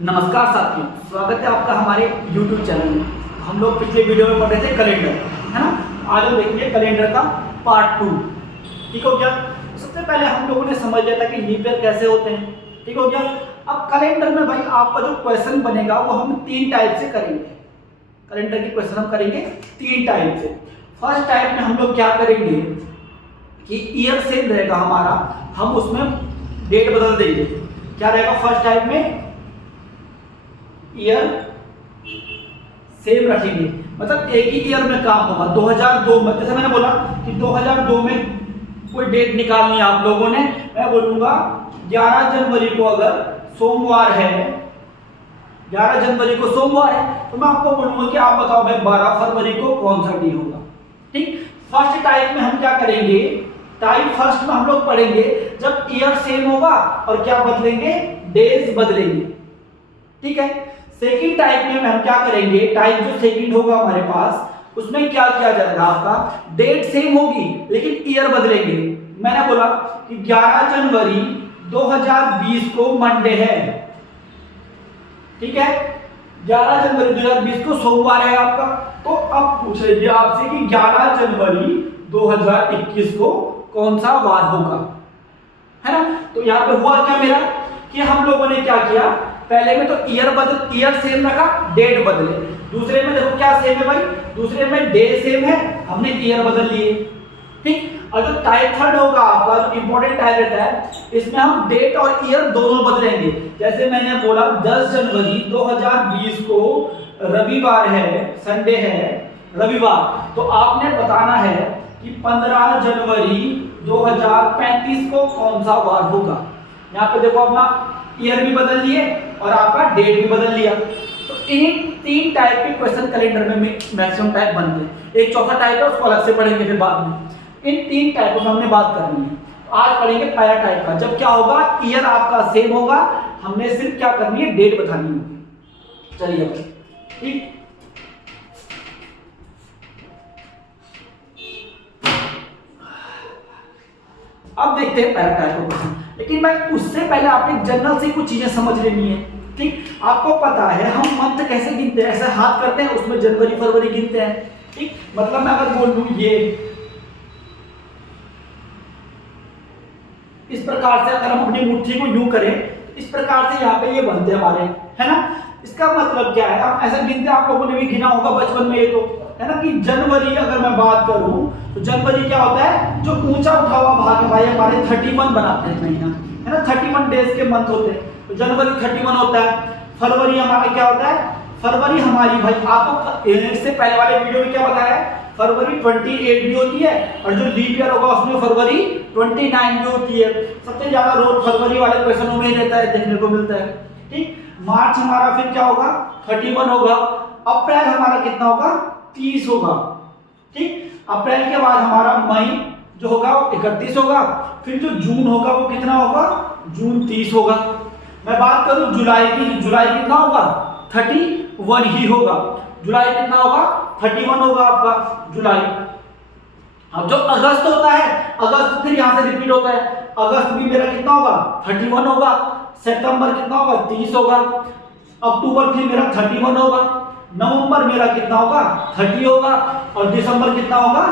नमस्कार साथियों, स्वागत है आपका हमारे YouTube चैनल में। हम लोग पिछले वीडियो में पढ़ रहे थे कैलेंडर, है ना। आज हम देखेंगे कैलेंडर का पार्ट 2। ठीक हो गया। सबसे पहले हम लोगों ने समझ लिया था कि लीप ईयर कैसे होते हैं। ठीक हो गया। अब कैलेंडर में भाई आपका जो क्वेश्चन बनेगा वो हम 3 टाइप से करेंगे। कैलेंडर के क्वेश्चन हम करेंगे 3 टाइप से। फर्स्ट टाइप में हम लोग क्या करेंगे कि ईयर सेम रहेगा हमारा, हम उसमें डेट बदल देंगे। क्या रहेगा फर्स्ट टाइप में? ईयर सेम रखेंगे, मतलब एक ही ईयर में काम होगा। 2002 में, जैसे मैंने बोला कि 2002 में कोई डेट निकालनी है आप लोगों ने, मैं बोलूंगा 11 जनवरी को अगर सोमवार है, 11 जनवरी को सोमवार है, तो मैं आपको बोलूंगा कि आप बताओ भाई 12 फरवरी को कौन सा डे होगा। ठीक। फर्स्ट टाइप में हम क्या करेंगे, टाइप फर्स्ट में हम लोग पढ़ेंगे जब ईयर सेम होगा और क्या बदलेंगे, डेज बदलेंगे। ठीक है। सेकंड टाइप में हम क्या करेंगे, टाइप जो सेकंड होगा हमारे पास उसमें क्या किया जाएगा, आपका डेट सेम होगी लेकिन ईयर बदलेंगे। मैंने बोला कि 11 जनवरी 2020 को मंडे है। ठीक है। 11 जनवरी 2020 को सोमवार है आपका, तो अब पूछेंगे आपसे कि 11 जनवरी 2021 को कौन सा वार होगा, है ना। तो यहाँ पे हुआ क्या मेरा कि हम लोगों ने क्या किया, पहले में तो ईयर सेम रखा, डेट बदले। दूसरे में देखो क्या सेम है भाई, दूसरे में डे सेम है, हमने ईयर बदल लिए। ठीक। और जो टाइप थर्ड होगा आपका, जो इंपॉर्टेंट टाइप रहता है, इसमें हम डेट और ईयर दोनों बदलेंगे। जैसे मैंने बोला 10 जनवरी 2020 को रविवार है, संडे है रविवार, तो आपने बताना है कि 15 जनवरी 2035 को कौन सा वार होगा। यहाँ पे देखो अपना ईयर भी बदल लिए और आपका डेट भी बदल लिया। तो इन 3 टाइप के क्वेश्चन कैलेंडर में मैक्सिमम टाइप बनते हैं। एक चौथा टाइप है, उसको अलग से पढ़ेंगे फिर बाद में। इन 3 टाइपों में हमने बात करनी है। आज पढ़ेंगे पहला टाइप का, जब क्या होगा, ईयर आपका सेम होगा, हमने सिर्फ क्या करनी है, डेट बतानी होगी। चलिए ठीक। अब देखते हैं पहला टाइप का क्वेश्चन, लेकिन भाई उससे पहले आपने जनरल से कुछ चीजें समझ लेनी है। ठीक। आपको पता है हम मंथ कैसे गिनते हैं, ऐसे हाथ करते हैं, उसमें जनवरी फरवरी गिनते हैं। ठीक। मतलब मैं अगर बोल दूं ये इस प्रकार से, अगर हम अपनी मुट्ठी को यूं करें, इस प्रकार से यहाँ पे ये बनते हैं हमारे, है ना। इसका मतलब क्या है, आप ऐसा गिनते, आप लोगों ने भी गिना होगा बचपन में, ये तो है ना कि जनवरी अगर मैं बात करूं तो जनवरी क्या होता है, जो ऊंचा उठा हुआ भाग है भाई, हमारे 31 बनाते हैं महीना, है ना। 31 डेज के मंथ होते हैं, तो जनवरी 31 होता है। फरवरी हमारा क्या होता है, फरवरी हमारी भाई आपको इससे पहले वाले वीडियो में क्या बताया, फरवरी 28 भी होती है, और जो लीप ईयर होगा उसमें फरवरी 29 भी होती है। सबसे ज्यादा रोज फरवरी वाले क्वेश्चनों में ही रहता है, देखने को मिलता है। ठीक। मार्च हमारा फिर क्या होगा, 31 होगा। अप्रैल हमारा कितना होगा, 30 होगा। ठीक। अप्रैल के बाद हमारा मई जो होगा 31 होगा। फिर जो जून होगा वो कितना होगा, जून 30 होगा। मैं बात करूं जुलाई की, जुलाई कितना होगा, 31 ही होगा। जुलाई कितना होगा, 31 होगा आपका जुलाई। अब जो अगस्त होता है, अगस्त फिर यहां से रिपीट होता है, अगस्त भी मेरा कितना होगा, 31 होगा। सितंबर कितना होगा, 30 होगा। अक्टूबर फिर मेरा 31 होगा। नवंबर मेरा कितना होगा, 30 होगा। और दिसंबर कितना होगा,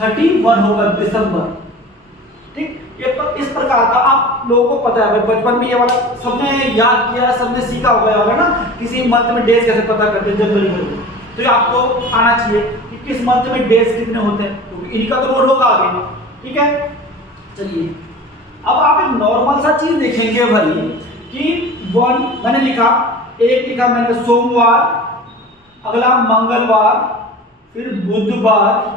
31 होगा दिसंबर। ठीक। ये इस प्रकार का आप लोगों को पता है, बचपन में ये वाला सबने याद किया, सबने सीखा होगा ना, किसी मंथ में डेज कैसे पता करते हैं, जनवरी में। तो ये आपको आना चाहिए कि किस मंथ में डेज कितने होते हैं, क्योंकि इनका तो रोड होगा आगे। ठीक है। चलिए अब आप एक नॉर्मल सा चीज देखेंगे भाई कि मैंने लिखा, एक लिखा मैंने सोमवार, अगला मंगलवार, फिर बुधवार,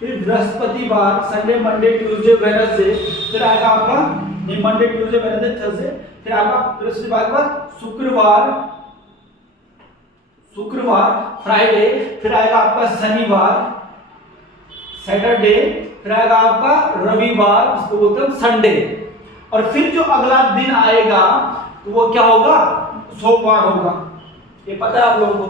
फिर बृहस्पतिवार, संडे मंडे ट्यूसडे वेडनेसडे, फिर आएगा आपका मंडे ट्यूसडे वेडनेसडे थर्सडे, फिर आएगा बृहस्पतिवार के बाद शुक्रवार फ्राइडे, फिर आएगा आपका शनिवार सैटरडे, फिर आएगा आपका रविवार, इसको बोलते हैं संडे। और फिर जो अगला दिन आएगा तो वो क्या होगा, सोमवार होगा। ये पता है आप लोगों को।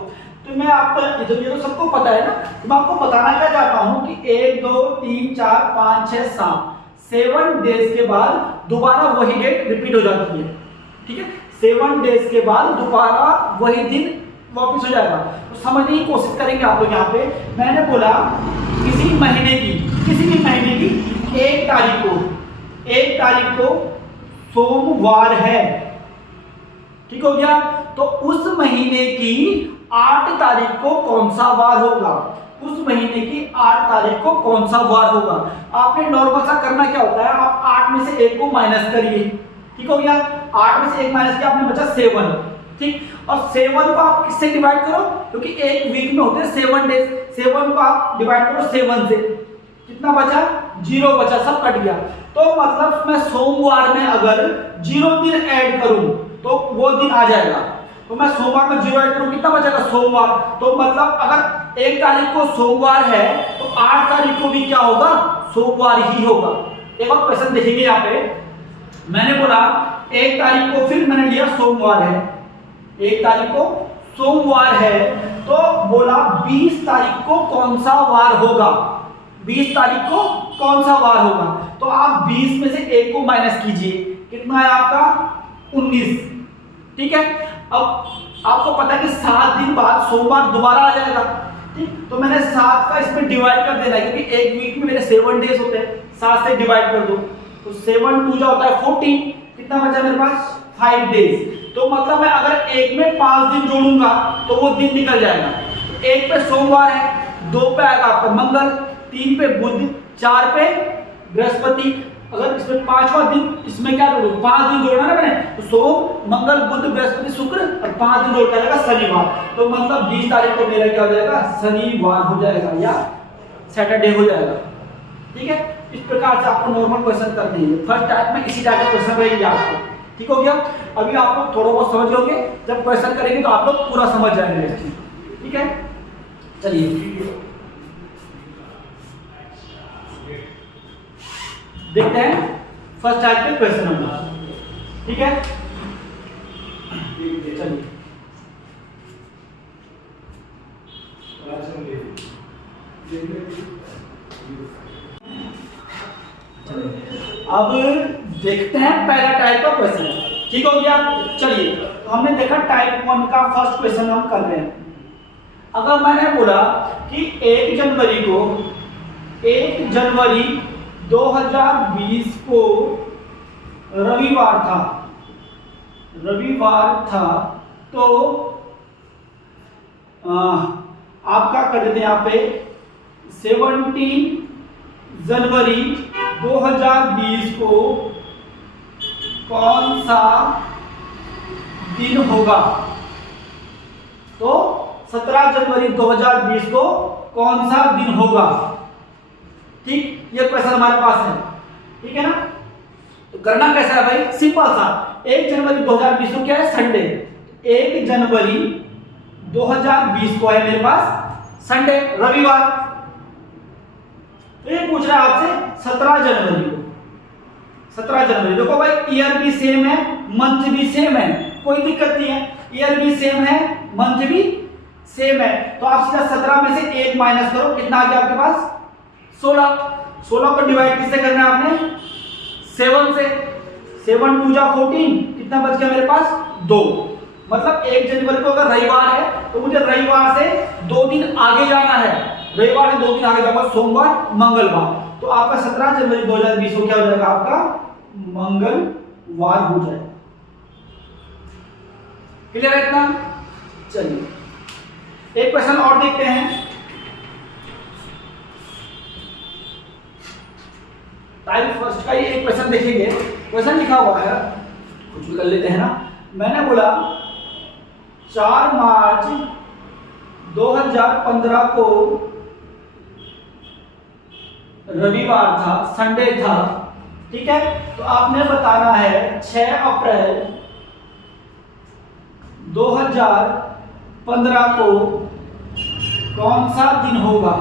तो मैं आपको ये तो सबको पता है ना, तो मैं आपको बताना क्या चाहता हूं कि 1 2 3 4 5 6 7 7 डेज के बाद दोबारा वही डेट रिपीट हो जाती है। ठीक है। 7 डेज के बाद दोबारा वही दिन वापस हो जाएगा। तो समझने की कोशिश करेंगे आप लोग। यहाँ पे मैंने बोला किसी भी महीने की 1 तारीख को सोमवार है, ठीक हो गया। तो उस महीने की 8 तारीख को कौन सा वार होगा, उस महीने की 8 तारीख को कौन सा वार होगा। आपने नॉर्मल सा करना क्या होता है, आप 8 में से 1 को माइनस करिए, ठीक हो गया। 8 में से 1 माइनस किया, आपने बचा 7, ठीक। और 7 को आप किससे डिवाइड करो, क्योंकि एक वीक में होते हैं 7 डेज, 7 को आप डिवाइड करो 7 से, कितना बचा, 0 बचा, सब कट गया। तो मतलब मैं सोमवार में अगर 0 दिन ऐड करूं तो वो दिन आ जाएगा। तो मैं सोमवार में 0 ऐड करूं, कितना बचेगा, सोमवार। तो मतलब अगर 1 तारीख को सोमवार है तो 8 तारीख को भी क्या होगा, सोमवार ही होगा। एक और क्वेश्चन देखेंगे यहाँ पे। मैंने बोला 1 तारीख को, फिर मैंने लिया सोमवार है, 1 तारीख को सोमवार है, तो बोला 20 तारीख को कौन सा वार होगा, 20 तारीख को कौन सा वार होगा। तो आप 20 में से 1 को माइनस कीजिए, कितना है आपका, 19, ठीक है। अब आपको पता है कि 7 दिन बाद सोमवार दोबारा आ जाएगा, ठीक। तो मैंने 7 का इसमें डिवाइड कर देना है, क्योंकि एक वीक में मेरे 7 डेज होते हैं, 7 से डिवाइड कर दो तो 7 2 जा होता है 14, कितना बचा मेरे पास, 5 डेज। तो मतलब मैं अगर एक में 5 दिन जोड़ूंगा तो वो दिन निकल जाएगा। तो 1 पे सोमवार है, 2 पे आएगा आपका मंगल, 3 पे बुध, 4 पे बृहस्पति। अगर इसमें 5वां दिन, इसमें क्या जोड़ू, 5 दिन जोड़ना ना मैंने, तो सोम मंगल बुध बृहस्पति शुक्र और 5 दिन जोड़ जाएगा शनिवार। तो मतलब 20 तारीख को मेरा क्या हो जाएगा, शनिवार हो जाएगा या सैटरडे हो जाएगा, ठीक है। इस प्रकार से आपको नॉर्मल क्वेश्चन करने हैं। फर्स्ट टाइप में इसी टाइप के क्वेश्चन रहेंगे आपको, ठीक हो गया। अभी आप लोग थोड़ा बहुत समझ लोगे, जब क्वेश्चन करेंगे तो आप लोग पूरा समझ जाएंगे, ठीक है। चलिए देखते हैं फर्स्ट टाइप के क्वेश्चन नंबर, ठीक है। चलिए अब देखते हैं पहला टाइप का क्वेश्चन, ठीक हो गया। चलिए तो हमने देखा टाइप 1 का फर्स्ट क्वेश्चन हम कर रहे हैं। अगर मैंने बोला कि 1 जनवरी 2020 को रविवार था, तो आपका कर देते हैं यहाँ पे 17 जनवरी 2020 को कौन सा दिन होगा। तो 17 जनवरी 2020 को कौन सा दिन होगा, ठीक। ये क्वेश्चन हमारे पास है, ठीक है ना। तो करना कैसा है भाई, सिंपल सा। 1 जनवरी 2020 को क्या है, संडे। 1 जनवरी 2020 को है मेरे पास संडे, रविवार। तो ये पूछ रहा है आपसे 17 जनवरी को, 17 जनवरी। देखो भाई ईयर भी सेम है, मंथ भी सेम है, कोई दिक्कत नहीं है। ईयर भी सेम है, मंथ भी सेम है, तो आप सीधा 17 में से 1 माइनस करो, कितना आ गया आपके पास, 16। 16 को डिवाइड किससे करना है आपने, 7 से। 7 2 जा 14, कितना बच गया मेरे पास, 2। मतलब 1 जनवरी को अगर रविवार है तो मुझे रविवार से 2 दिन आगे जाना है, रविवार से 2 दिन आगे जाऊंगा, सोमवार मंगलवार। तो आपका 17 जनवरी 2020 को क्या हो जाएगा, आपका मंगलवार हो जाएगा। क्लियर है इतना। चलिए एक क्वेश्चन और देखते हैं। टाइप फर्स्ट का ही एक क्वेश्चन देखेंगे। क्वेश्चन लिखा हुआ है, कुछ भी कर लेते हैं ना। मैंने बोला 4 मार्च 2015 को रविवार था, संडे था, ठीक है। तो आपने बताना है 6 अप्रैल 2015 को कौन सा दिन होगा,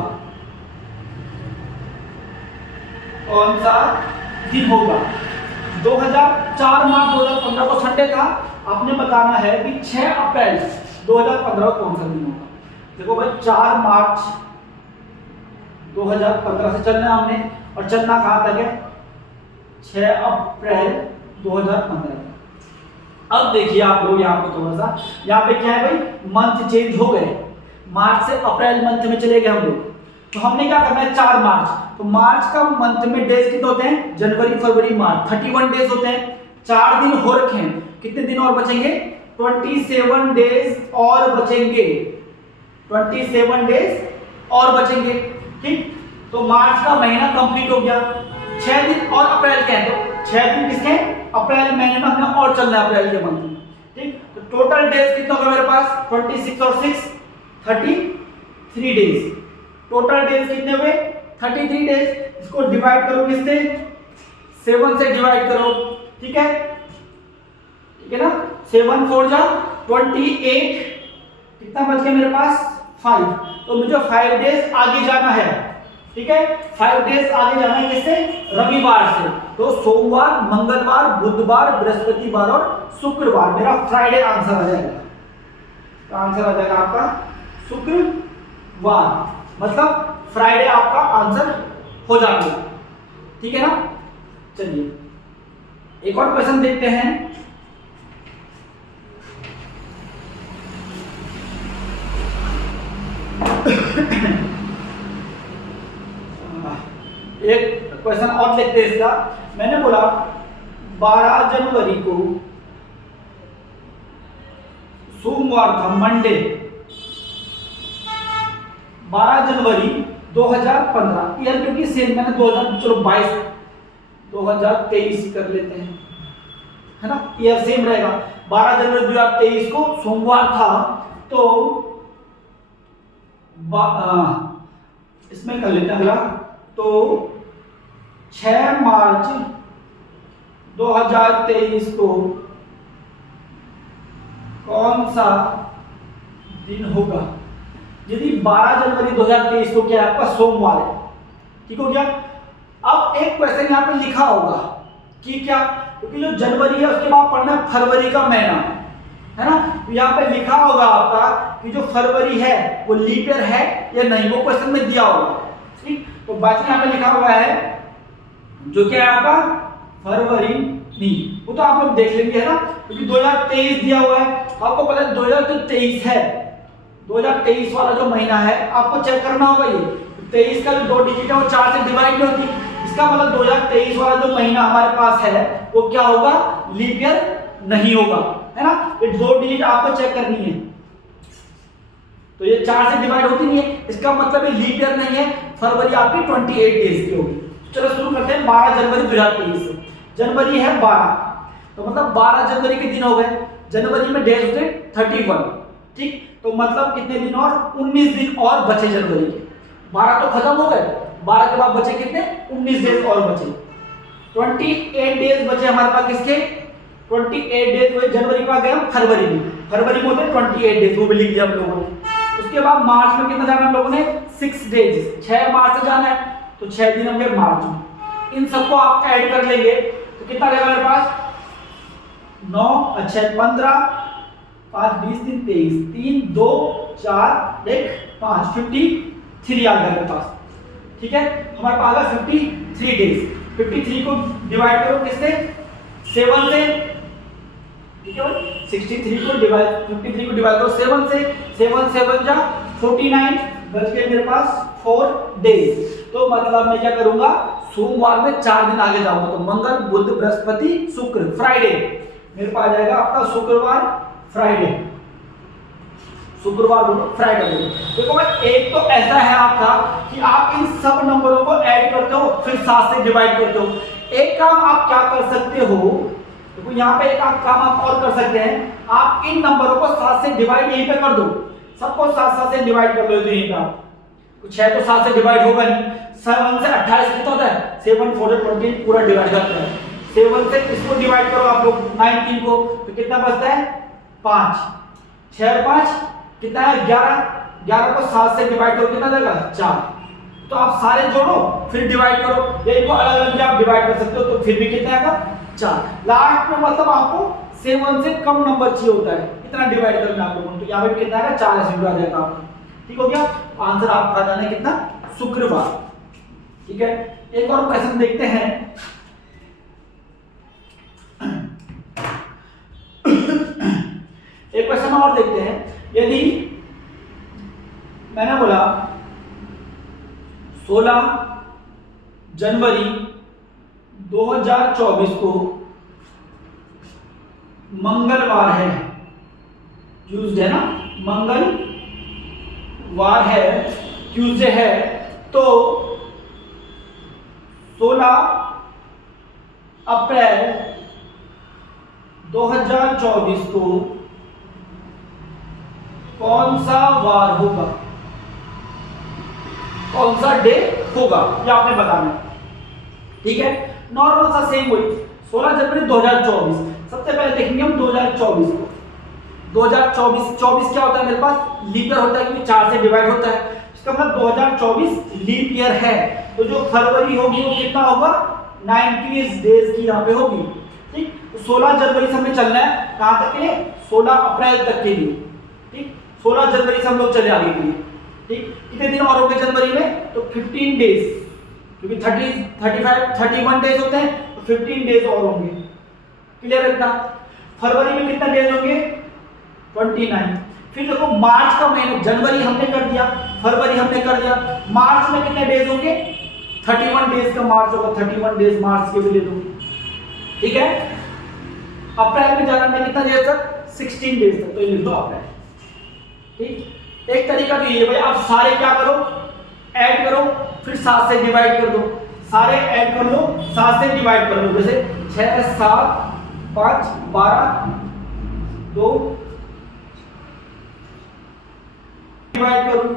कौन सा दिन होगा। 4 मार्च 2015 को संडे था, आपने बताना है कि 6 अप्रैल 2015 को कौन सा दिन होगा। देखो भाई 4 मार्च 2015 से चलना हमने, और चलना कहां तक है, 6 अप्रैल 2015। अब देखिए आप लोग यहाँ पे थोड़ा सा, यहाँ पे क्या है भाई, मंथ चेंज हो गए, मार्च से अप्रैल मंथ में चले गए हम लोग। तो हमने क्या करना है, 4 मार्च, तो मार्च का मंथ में डेज कितने होते हैं, जनवरी फरवरी मार्च, 31 डेज होते हैं। 4 दिन हो रखे हैं, कितने दिन और बचेंगे, 27 डेज और बचेंगे, 27 डेज और बचेंगे। ठीक, तो मार्च का महीना कंप्लीट हो गया। 6 दिन और अप्रैल के हैं, तो 6 दिन किसके, अप्रैल महीने में हमने और चलना है अप्रैल के मंथ में। ठीक, तो टोटल डेज कितना होगा मेरे पास, 26 और 6 33 डेज। टोटल डेज कितने हुए, 33 डेज। इसको डिवाइड करो किससे, 7 से डिवाइड करो। ठीक है, ठीक है ना, 7 4 जा 28, कितना बच गया मेरे पास, 5। तो मुझे 5 डेज आगे जाना है। ठीक है, 5 डेज आगे जाना है किससे, रविवार से। तो सोमवार, मंगलवार, बुधवार, बृहस्पतिवार और शुक्रवार, मेरा फ्राइडे आंसर आ जाएगा। तो आंसर आ जाएगा आपका शुक्रवार, मतलब फ्राइडे आपका आंसर हो जाएगा। ठीक है ना, चलिए एक और क्वेश्चन देखते हैं। एक क्वेश्चन और देखते हैं इसका। मैंने बोला 12 जनवरी को सोमवार था, मंडे, 12 जनवरी 2015, ईयर क्योंकि सेम मैंने 2023 कर लेते हैं, है ना, ईयर सेम रहेगा। 12 जनवरी 2023 को सोमवार था, तो इसमें कर लेते हैं अगला। तो 6 मार्च 2023 को कौन सा दिन होगा। यदि 12 जनवरी 2023 को क्या है आपका सोमवार है, ठीक हो गया। अब एक क्वेश्चन यहाँ पे लिखा होगा कि क्या, क्योंकि जो जनवरी है उसके बाद पढ़ना है फरवरी का महीना, है ना। तो यहाँ पे लिखा होगा आपका कि जो फरवरी है वो लीप ईयर है या नहीं, वो क्वेश्चन में दिया होगा। ठीक, तो बाकी यहाँ पे लिखा हुआ है जो क्या है आपका फरवरी नहीं, वो तो आप लोग देख लेंगे, है ना, क्योंकि 2023 दिया हुआ है। आपको पता है 2023 है, 2023 वाला जो महीना है आपको चेक करना होगा। ये 23 का जो 2 डिजिट है वो 4 से डिवाइड नहीं होती, इसका मतलब 2023 वाला जो महीना हमारे पास है वो क्या होगा, लीप ईयर नहीं होगा, है ना। ये 2 डिजिट आपको चेक करनी है, तो ये 4 से डिवाइड होती नहीं है, इसका मतलब ये लीप ईयर नहीं है। फरवरी आपकी 28 डेज की होगी। चलो शुरू करते हैं 12 जनवरी 2023 से। जनवरी है 12, तो मतलब 12 जनवरी के दिन हो गए। जनवरी में डेज होते 31, ठीक, तो मतलब कितने दिन और, 19 दिन और बचे जनवरी के। 12 तो खत्म हो गए, 12 के बाद बचे कितने, 19 डेज और बचे। 28 डेज बचे हमारे पास किसके, 28 डेज हुए जनवरी के बाद गए हम फरवरी में। फरवरी में होते 28 डेज, वो भी लिख दिया हम लोगों ने। उसके बाद मार्च में कितना जाना हम लोगों ने, 6 डेज, 6 मार्च से जाना है, तो 6 दिन होंगे मार्च में। इन सबको आप ऐड कर लेंगे तो कितना रहेगा मेरे पास, 9 अच्छा 15 5 20 दिन 23, 3 2 4 1 5 53 आ गया मेरे पास। ठीक है, हमारे पास आ गया 53 डेज। 53 को डिवाइड करो किससे, 7 से, ठीक है भाई। 63 को डिवाइड 53 को डिवाइड करो 7 से, 7 7 जा 49, बच गए मेरे पास 4 डेज। तो मतलब मैं क्या करूंगा, सोमवार में 4 दिन आगे जाऊंगा, तो मंगल बुध बृहस्पति शुक्र, फ्राइडे मेरे पास आ जाएगा आपका शुक्रवार फ्राइडे, शुक्रवार बोलो फ्राइडे बोलो। देखो भाई एक तो ऐसा है आपका कि आप इन सब नंबरों को ऐड करते हो फिर 7 से डिवाइड करते हो। एक काम आप क्या कर सकते हो, देखो यहाँ पे एक काम आप और कर सकते हैं, आप इन नंबरों को 7 से डिवाइड यहीं पे कर दो, सबको 7 से डिवाइड कर लो। तो यहीं पे आप 6 तो 7 से डिवाइड होगा नहीं, 7 से 28 कितना होता है, 7 4 20 पूरा डिवाइड करता है। 7 से इसको डिवाइड करो आप लोग 19 को, तो कितना बचता है 5, 6 और 5 कितना है 11, 11 को 7 से डिवाइड करो कितना जाएगा 4। तो आप सारे जोड़ो फिर डिवाइड करो, या इनको अलग अलग आप डिवाइड कर सकते हो, तो फिर भी कितना आएगा 4। लास्ट में मतलब आपको 7 से कम नंबर चाहिए होता है, इतना डिवाइड करना आप लोगों, तो यहाँ पे कितना आएगा 4 ऐसे आ जाएगा आपको। ठीक हो गया, आंसर आपका आ जाना है कितना, शुक्रवार। ठीक है, एक और क्वेश्चन देखते हैं। क्वेश्चन और देखते हैं। यदि मैंने बोला 16 जनवरी 2024 को मंगलवार है, ट्यूसडे ना, मंगलवार है, ट्यूसडे है, तो 16 अप्रैल 2024 को कौन सा वार होगा, कौन सा डे होगा, ये आपने बताना है। ठीक है, नॉर्मल सा सेम वही 16 जनवरी 2024। सबसे पहले देखेंगे हम 2024 को। 2024 क्या होता है मेरे पास, लीप ईयर होता है, क्योंकि 4 से डिवाइड होता है। इसका मतलब 2024 लीप ईयर है, तो जो फरवरी होगी वो कितना होगा, 90 डेज की यहाँ पे होगी। ठीक, 16 जनवरी से हमें चलना है कहां तक के लिए, 16 अप्रैल तक के लिए। ठीक, 16 जनवरी से हम लोग चले आगे के लिए। ठीक, कितने दिन और होंगे जनवरी में, तो 15 डेज, क्योंकि 31 डेज होते हैं, तो 15 डेज और होंगे। क्लियर रखना। फरवरी में कितना डेज होंगे, 29। फिर देखो मार्च का महीना, जनवरी हमने कर दिया, फरवरी हमने कर दिया, मार्च में कितने डेज होंगे, 31 डेज का मार्च होगा, 31 डेज मार्च के भी ले दो। ठीक है, अप्रैल में जाना में कितना डेज तक, 16 डेज तक, तो ये लिख दो अप्रैल। ठीक, एक तरीका तो ये भाई, आप सारे क्या करो, ऐड करो, फिर 7 से डिवाइड कर दो, सारे ऐड कर लो, 7 से डिवाइड कर लो। जैसे 6 7 5 12 2 डिवाइड करूं,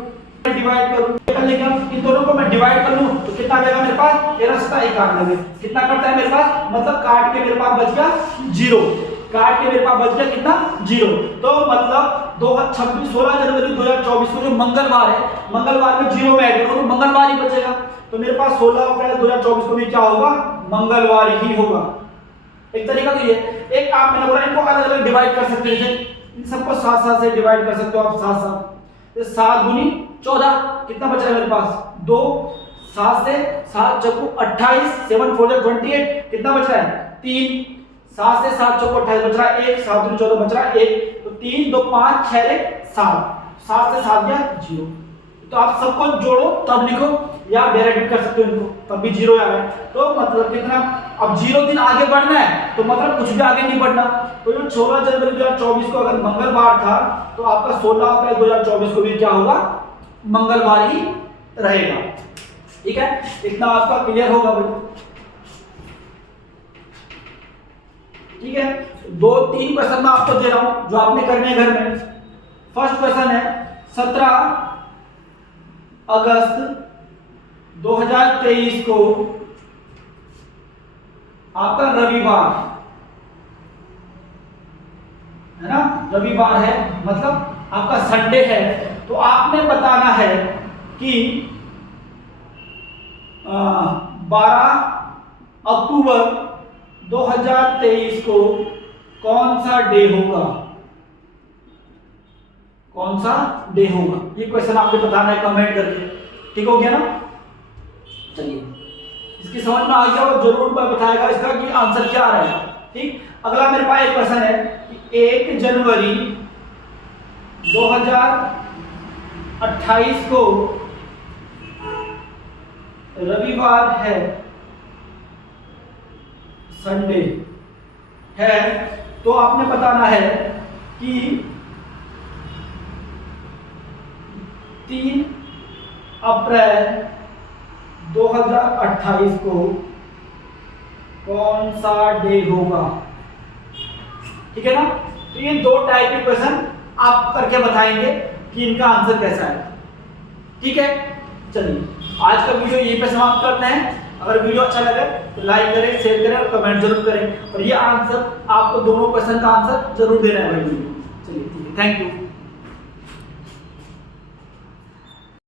इन दोनों को मैं डिवाइड कर लूं तो कितना आएगा मेरे पास, 1391। कितना करता है मेरे पास, मतलब काट के मेरे पास बच गया 0, काट के मेरे पास बच गया कितना, 0। तो मतलब 16 जनवरी 2024 को जो मंगलवार है, मंगलवार में 0 में ऐड करो तो मंगलवार ही बचेगा। तो मेरे पास 16 अप्रैल 2024 को भी क्या होगा, मंगलवार ही होगा। एक तरीका तो ये, एक आप मैंने बोला इनको अलग अलग डिवाइड कर सकते हैं, इन सबको 7 से डिवाइड कर सकते हो आप, 7 7 गुनी 14, कितना बच रहा है मेरे पास, 2। 7 से 7 चौको 28, 7 4 28, कितना बच रहा है, 3। 7 से 7 चौको 28 बच रहा है 1, 7 दूनी 14 बच रहा है 1, तो 3 2 5 6 1 7, 7 से 7 गया 0। तो आप सबको जोड़ो तब लिखो, या डायरेक्ट कर सकते हो इनको, तब भी 0 आ गया। तो मतलब कितना, अब 0 दिन आगे बढ़ना है तो मतलब कुछ भी आगे नहीं बढ़ना। तो जो 16 जनवरी 2024 को अगर मंगलवार था, तो आपका 16 अप्रैल 2024 को भी क्या होगा, मंगलवार ही रहेगा। ठीक है, इतना आपका क्लियर होगा भाई। ठीक है, 2-3 क्वेश्चन मैं आपको दे रहा हूं जो आपने करने हैं घर में। फर्स्ट क्वेश्चन है 17 अगस्त 2023 को आपका रविवार है ना, रविवार है मतलब आपका संडे है, तो आपने बताना है कि 12 अक्टूबर 2023 को कौन सा डे होगा, कौन सा डे होगा, ये क्वेश्चन आपको बताना है कमेंट करके। ठीक हो गया ना, चलिए इसकी समझ में आ गया और जरूर मैं बताएगा इसका कि आंसर क्या आ रहा है। ठीक, अगला मेरे पास एक क्वेश्चन है कि 1 जनवरी 2028 को रविवार है, संडे है, तो आपने बताना है कि 3 अप्रैल 2028 को कौन सा डे होगा। ठीक है ना, तो ये 2 टाइप के क्वेश्चन आप करके बताएंगे कि इनका आंसर कैसा है। ठीक है, चलिए आज का वीडियो यहीं पे समाप्त करते हैं। अगर वीडियो अच्छा लगे तो लाइक करें, शेयर करें और कमेंट जरूर करें, और ये आंसर आपको दोनों क्वेश्चन का आंसर जरूर देना है भाई। चलिए ठीक है, थैंक यू।